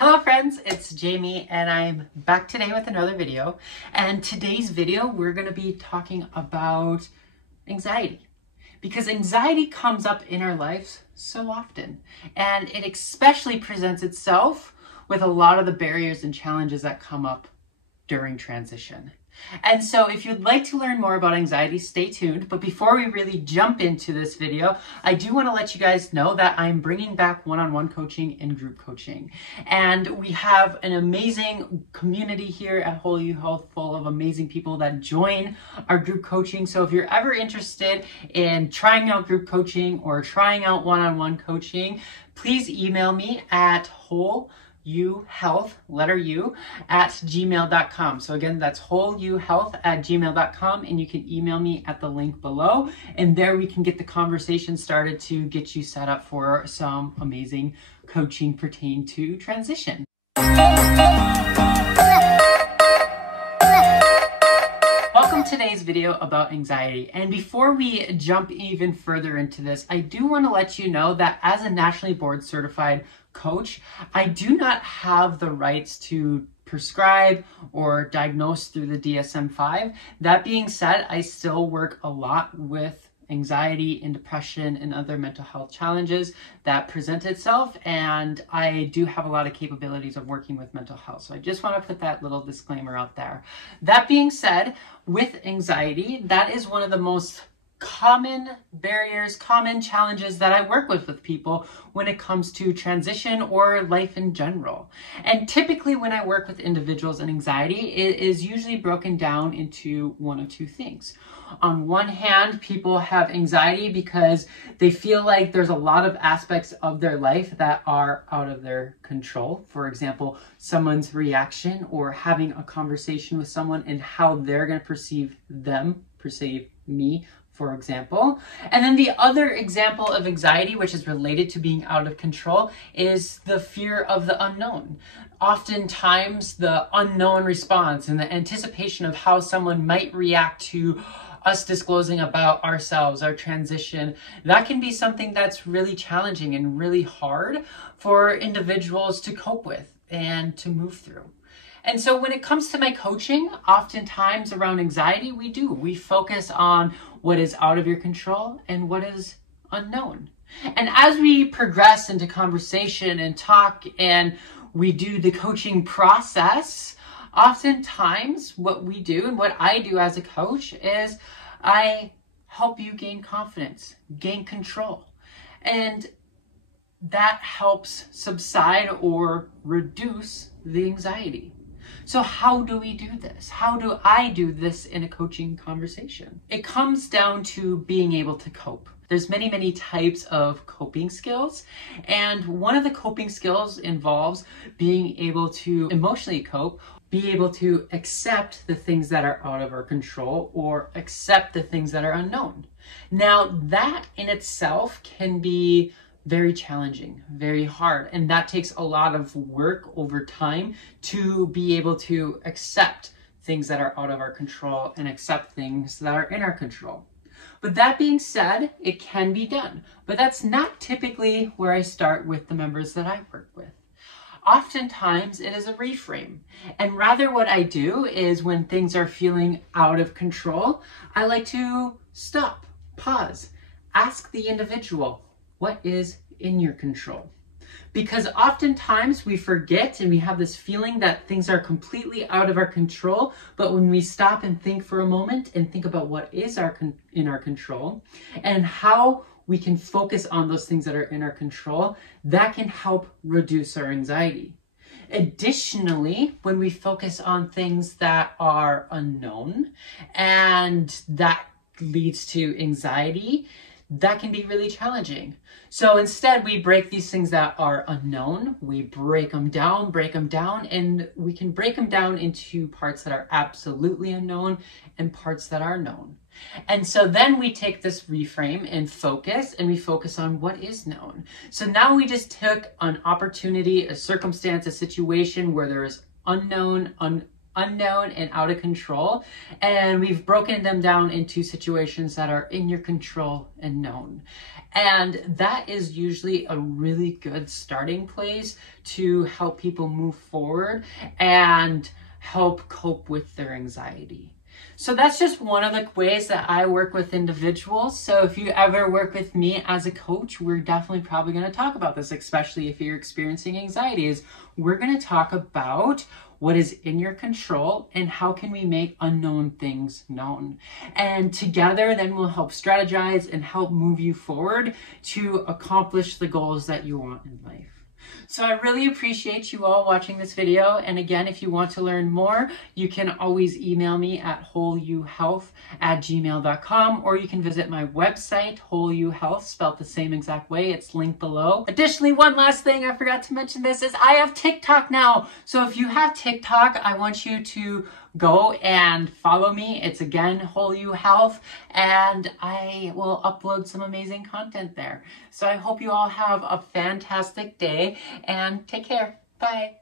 Hello friends, it's Jamie and I'm back today with another video. And today's video, we're going to be talking about anxiety. Because anxiety comes up in our lives so often. And it especially presents itself with a lot of the barriers and challenges that come up during transition. And so if you'd like to learn more about anxiety, stay tuned. But before we really jump into this video, I do want to let you guys know that I'm bringing back one-on-one coaching and group coaching. And we have an amazing community here at Whole You Health full of amazing people that join our group coaching. So if you're ever interested in trying out group coaching or trying out one-on-one coaching, please email me at wholeyouhealth@gmail.com. So again, that's wholeyouhealth@gmail.com, and you can email me at the link below, and there we can get the conversation started to get you set up for some amazing coaching pertaining to transition. Welcome to today's video about anxiety. And before we jump even further into this, I do want to let you know that as a nationally board certified coach, I do not have the rights to prescribe or diagnose through the DSM-5. That being said, I still work a lot with anxiety and depression and other mental health challenges that present itself, and I do have a lot of capabilities of working with mental health. So I just want to put that little disclaimer out there. That being said, with anxiety, that is one of the most common barriers, common challenges that I work with people when it comes to transition or life in general. And typically when I work with individuals in anxiety, it is usually broken down into one of two things. On one hand, people have anxiety because they feel like there's a lot of aspects of their life that are out of their control. For example, someone's reaction or having a conversation with someone and how they're going to perceive me, for example. And then the other example of anxiety, which is related to being out of control, is the fear of the unknown. Oftentimes, the unknown response and the anticipation of how someone might react to us disclosing about ourselves, our transition, that can be something that's really challenging and really hard for individuals to cope with and to move through. And so when it comes to my coaching, oftentimes around anxiety, we focus on what is out of your control and what is unknown. And as we progress into conversation and talk and we do the coaching process, oftentimes what we do and what I do as a coach is I help you gain confidence, gain control. And that helps subside or reduce the anxiety. So how do we do this? How do I do this in a coaching conversation? It comes down to being able to cope. There's many types of coping skills, and one of the coping skills involves being able to emotionally cope, be able to accept the things that are out of our control or accept the things that are unknown. Now, that in itself can be very challenging, very hard, and that takes a lot of work over time to be able to accept things that are out of our control and accept things that are in our control. But that being said, it can be done, but that's not typically where I start with the members that I work with. Oftentimes it is a reframe, and rather what I do is when things are feeling out of control, I like to stop, pause, ask the individual, what is in your control? Because oftentimes we forget and we have this feeling that things are completely out of our control, but when we stop and think for a moment and think about what is in our control and how we can focus on those things that are in our control, that can help reduce our anxiety. Additionally, when we focus on things that are unknown and that leads to anxiety, that can be really challenging. So instead, we break these things that are unknown, we break them down, and we can break them down into parts that are absolutely unknown and parts that are known. And so then we take this reframe and we focus on what is known. So now we just took an opportunity, a circumstance, a situation where there is unknown, unknown and out of control, and we've broken them down into situations that are in your control and known. And that is usually a really good starting place to help people move forward and help cope with their anxiety. So that's just one of the ways that I work with individuals. So if you ever work with me as a coach, we're definitely probably going to talk about this, especially if you're experiencing anxieties. We're going to talk about what is in your control and how can we make unknown things known. And together then we'll help strategize and help move you forward to accomplish the goals that you want in life. So I really appreciate you all watching this video. And again, if you want to learn more, you can always email me at wholeyouhealth@gmail.com, or you can visit my website, Whole You Health, spelled the same exact way. It's linked below. Additionally, one last thing I forgot to mention this is I have TikTok now. So if you have TikTok, I want you to go and follow me. It's again, Whole You Health, and I will upload some amazing content there. So I hope you all have a fantastic day and take care. Bye.